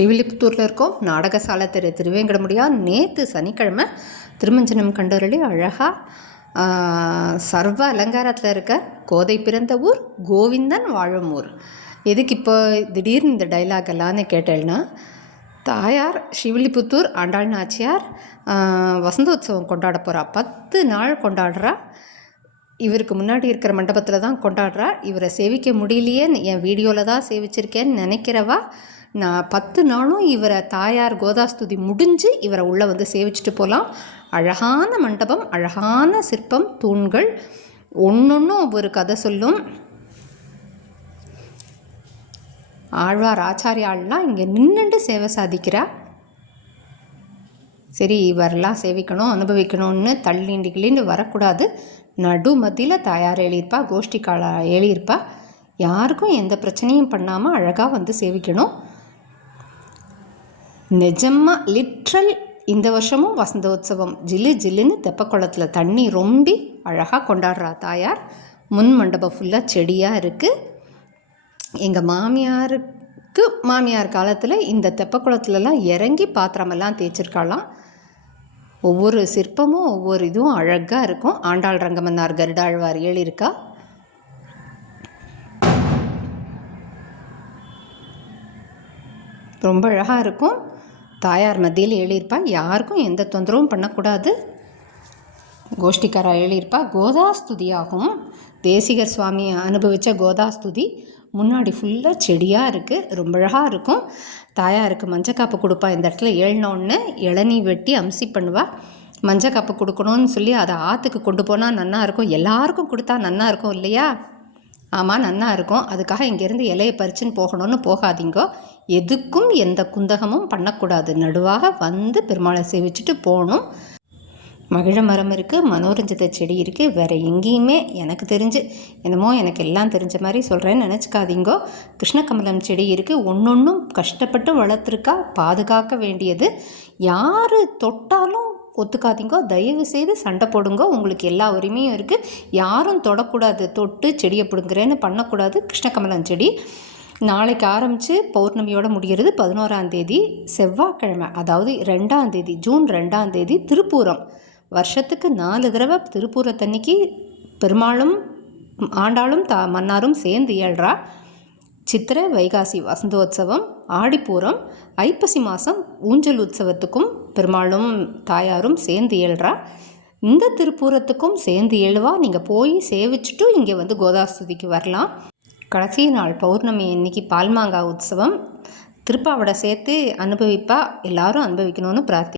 ஸ்ரீவில்லிபுத்தூரில் இருக்கோம். நாடகசாலை திரு திருவேங்கடமுடியா. நேற்று சனிக்கிழமை திருமஞ்சனம் கண்டவர்களே அழகாக சர்வ அலங்காரத்தில் இருக்க கோதை பிறந்த ஊர் கோவிந்தன் வாழும் ஊர். எதுக்கு இப்போ திடீர்னு இந்த டைலாக் எல்லாம்னு கேட்டேன்னா தாயார் ஸ்ரீவில்லிபுத்தூர் ஆண்டாள் நாச்சியார் வசந்த வசந்தோத்சவம் கொண்டாட போகிறா பத்து நாள் கொண்டாடுறா. இவருக்கு முன்னாடி இருக்கிற மண்டபத்தில் தான் கொண்டாடுறா. இவரை சேவிக்க முடியலையேன்னு என் வீடியோவில் தான் சேவிச்சிருக்கேன்னு நினைக்கிறவா? நான் பத்து நாளும் இவரை தாயார் கோதாஸ்துதி முடிஞ்சு இவரை உள்ளே வந்து சேவிச்சுட்டு போகலாம் அழகான மண்டபம் அழகான சிற்பம் தூண்கள் ஒன்றொன்றும் ஒவ்வொரு கதை சொல்லும். ஆழ்வார் ஆச்சாரியாள்லாம் இங்கே நின்றுண்டு சேவை சாதிக்கிறா சரி இவரெல்லாம் சேவிக்கணும் அனுபவிக்கணும்னு தள்ளிண்டு கிள்ளிண்டு வரக்கூடாது. நடு மத்தியில் தாயார் எழுதியிருப்பா கோஷ்டி கால எழுதியிருப்பா. யாருக்கும் எந்த பிரச்சனையும் பண்ணாமல் அழகாக வந்து சேவிக்கணும். நிஜமாக லிட்ரல் இந்த வருஷமும் வசந்தோத்சவம். ஜில்லு ஜில்லுன்னு தெப்பக்குளத்தில் தண்ணி ரொம்பி அழகாக கொண்டாடுறா தாயார். முன் மண்டபம் ஃபுல்லாக செடியாக இருக்குது எங்கள் மாமியாருக்கு மாமியார் காலத்தில் இந்த தெப்பக்குளத்துலலாம் இறங்கி பாத்திரமெல்லாம் தேய்ச்சிருக்காளாம். ஒவ்வொரு சிற்பமும் ஒவ்வொரு இதுவும் அழகாக இருக்கும். ஆண்டாள் ரங்கமன்னார் கருடாழ்வார் ஏழிருக்கா ரொம்ப அழகாக இருக்கும். தாயார் மத்தியில் எழுதியிருப்பா. யாருக்கும் எந்த தொந்தரவும் பண்ணக்கூடாது. கோஷ்டிக்காரா எழுதியிருப்பா. கோதாஸ்துதியாகும். தேசிகர் சுவாமி அனுபவித்த கோதாஸ்துதி முன்னாடி ஃபுல்லாக செடியாக இருக்குது ரொம்ப அழகாக இருக்கும். தாயாருக்கு மஞ்சக்காப்பு கொடுப்பா. இந்த இடத்துல ஏழினோன்னு இளநீ வெட்டி அம்சி பண்ணுவா. மஞ்சக்காப்பு கொடுக்கணும்னு சொல்லி அதை ஆற்றுக்கு கொண்டு போனால் நன்னா இருக்கும். எல்லாருக்கும் கொடுத்தா நன்னா இருக்கும் இல்லையா? ஆமாம் நன்னா இருக்கும். அதுக்காக இங்கேருந்து இலையை பறிச்சுன்னு போகணும்னு போகாதீங்கோ. எதுக்கும் எந்த குந்தகமும் பண்ணக்கூடாது. நடுவாக வந்து பெருமாளை சேவிச்சுட்டு போகணும். மகிழ மரம் இருக்குது மனோரஞ்சித செடி இருக்குது வேறு எங்கேயுமே எனக்கு தெரிஞ்சு என்னமோ எனக்கு எல்லாம் தெரிஞ்ச மாதிரி சொல்கிறேன்னு நினச்சிக்காதீங்கோ. கிருஷ்ணகமலம் செடி இருக்குது ஒன்றொன்றும் கஷ்டப்பட்டு வளர்த்துருக்கா பாதுகாக்க வேண்டியது. யார் தொட்டாலும் ஒத்துக்காதீங்கோ தயவு செய்து சண்டை போடுங்கோ உங்களுக்கு எல்லா உரிமையும் இருக்குது யாரும் தொடக்கூடாது தொட்டு செடியை பிடுங்குறேன்னு பண்ணக்கூடாது கிருஷ்ணகமலம் செடி. நாளைக்கு ஆரம்பித்து பௌர்ணமியோட முடிகிறது பதினோராம் தேதி செவ்வாய்க்கிழமை அதாவது ரெண்டாம் தேதி ஜூன் ரெண்டாம் தேதி திருப்பூரம். வருஷத்துக்கு நாலு தடவை திருப்பூரத்தன்னைக்கு பெருமாளும் ஆண்டாளும் தா மன்னாரும் சேர்ந்து இயல்றா. சித்திரை வைகாசி வசந்தோத்சவம் ஆடிப்பூரம் ஐப்பசி மாதம் ஊஞ்சல் உற்சவத்துக்கும் பெருமாளும் தாயாரும் சேர்ந்து இயல்றா. இந்த திருப்பூரத்துக்கும் சேர்ந்து எழுவா நீங்கள் போய் சேவிச்சுட்டு இங்கே வந்து கோதாஸ்துதிக்கு வரலாம். கடைசி நாள் பௌர்ணமி இன்றைக்கி பால்மாங்காய் உற்சவம். திருப்பாவடை சேர்த்து அனுபவிப்பா. எல்லாரும் அனுபவிக்கணும்னு பிரார்த்தி